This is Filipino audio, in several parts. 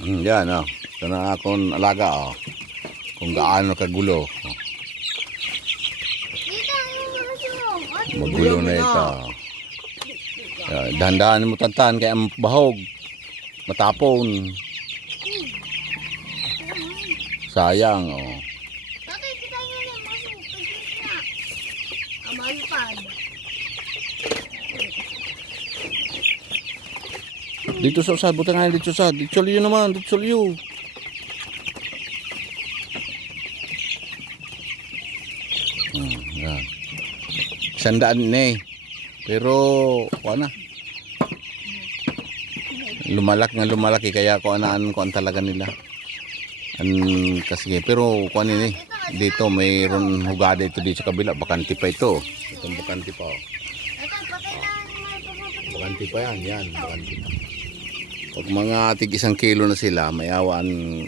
Yan, oh. Ito na akong alaga, oh. Kung gaano kagulo. Oh. Dito yung masyong. Magulo na ito. Dahan-dahan mo tantan kaya ang bahog. Matapon. Sayang, oh. Tatay, kita nga na masyong. Pagkis na. Amalpad. Dito sa usad, buta nga dito sa usad. Dito liyo naman, dito liyo. Yan. Sandaan na eh. Pero, wala na. Lumalaki kaya kuanaan ko ang talaga nila. Kasi pero kuan ini dito mayroon hugada ito dito sa kabila, bakanti pa ito. Itong bakanti pa. Oh. Tatay, patay na ang mga pagpapatay. Bakanti pa yan, bakanti pa. Pag mga tig 1 kilo na sila, may awaan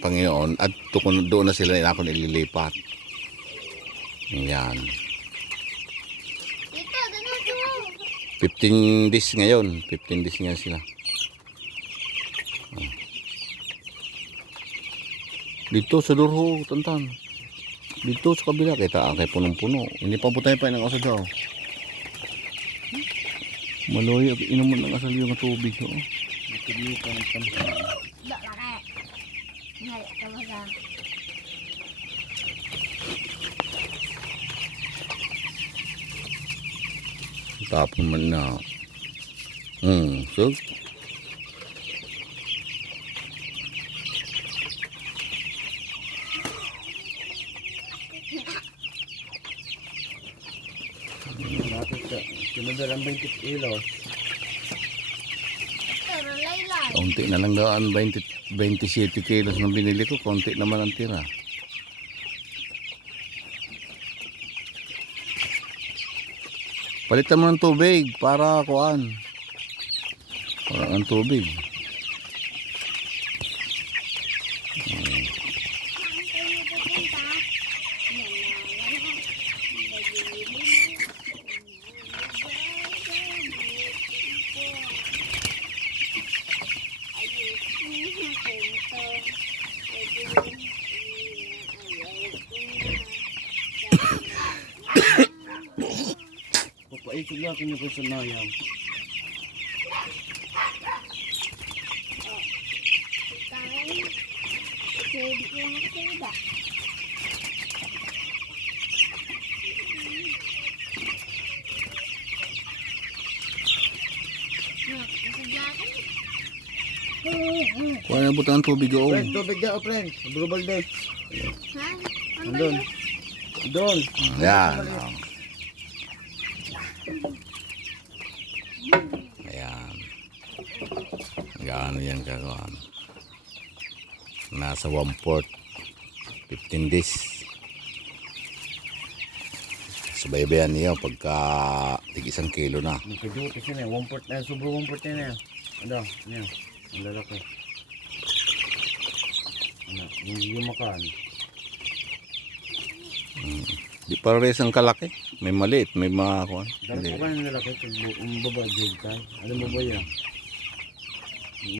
Panginoon at doon na sila na ako nililipat. Yan. Dito, ganun mo. 15 days ngayon. 15 days ngayon sila. Oh. Dito sa Durho, tantan. Dito sa kabila, kita kay punong-puno. Hindi pa butay pa ng asal daw. Maloy, inuman ng asal yung tubig. Oh. Dok, laki. Ngay, kamusta? Tapon man na. So Sinunod ang 20 kilos. Pero laylay. kaunti na lang daw ang 27 kilos na binili ko. Kaunti naman ang tira. Palitan mo ng tubig para kuan. Para ang tubig. Saan kayo pupunta? Papaikot lang kami ko sa nayam. Kuha na buta ng tubig o. Friend, tubig na o friend. Brubal din. Andun. Doon. Yan. Oh. Ayan. Gaano yan kagawan. Nasa 1/4. 15 days. Subaybayan niyo pagka tig 1 kilo na. Nagkaduto siya na. 1/4 na. Sobro 1/4 na. Ano? Ano? Ang lalaki. Ano? Yung makan. Di pares ang kalaki. May maliit, may mga kuwan. Dahil po ka ng lalaki. Ang babae. Ano babae yan?